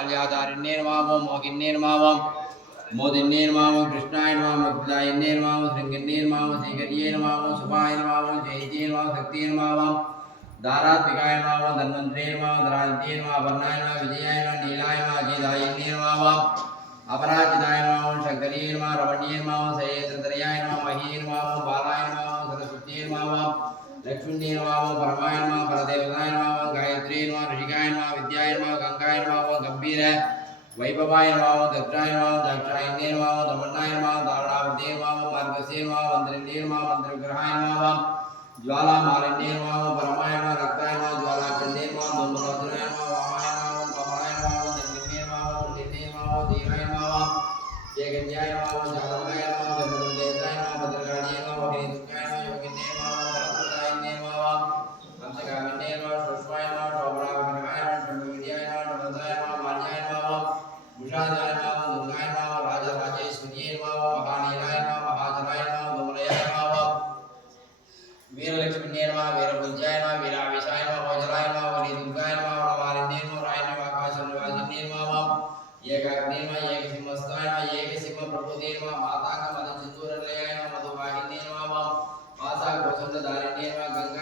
माल्याधारिण्ये नमः मोहिन्ये नमः मोदिन्ये नमः कृष्णाय नमः मुक्तिदायिन्ये नमः श्रृंगिन्ये नमः श्रीकर्ये नमः शुभाय नमः जयिते नमः शक्तिये नमः दारात्मिकाय नमः धन्वन्त्रे नमः धरान्त्ये नमः वर्णाय नमः विजयाय नमः नीलाय नमः अखिलायिन्ये नमः अपराजिताय नमः शंकर्ये नमः रमणीये नमः सहेन्द्रतनयाय नमः महीये नमः बालाय नमः सरस्वत्ये नमः लक्ष्मीये नमः परमाय नमः परदेवताय नमः गायत्र्ये नमः ऋषिकाय नमः विद्याय नमः गंगाय नमः गंभीर वैभवाय नमः दक्षाय नमः दाक्षायिन्ये नमः दमन्नाय नमः दारुणावत्ये नमः मार्गस्ये नमः मन्त्रिण्ये नमः मन्त्रविग्रहाय नमः ज्वालामालिन्ये नमः परमाय नमः रक्ताय नमः ज्वालाचण्डे नमः धूमलोचनाय नमः वामाय नमः कमलाय नमः दण्डिन्ये नमः मुण्डिन्ये नमः धीराय नमः जयगन्याय नमः जालकाय नमः गन्धर्वदेशाय नमः भद्रकाळीय नमः हेतुकाय नमः योगिन्ये नमः परमप्रदायिन्ये नमः पंचकामिन्ये नमः सुष्माय नमः शोभनाविग्रहाय नमः षण्मुखिन्याय नमः नमस्ताय नमः मान्याय नमः भूषादाय नमः दुर्गाय नमः राजराजेश्वर्ये नमः महानीलाय नमः महाजनाय नमः दुर्लयाय नमः वीरलक्ष्मीन्ये नमः वीरपुंजाय नमः वीरावेशाय नमः भोजनाय नमः वलिदुर्गाय नमः वनमालिन्ये नमः राय नमः आकाशनिवासिन्ये नमः एकअग्ने नमः एकसिंहस्थाय नमः एकसिंहप्रभुते नमः माता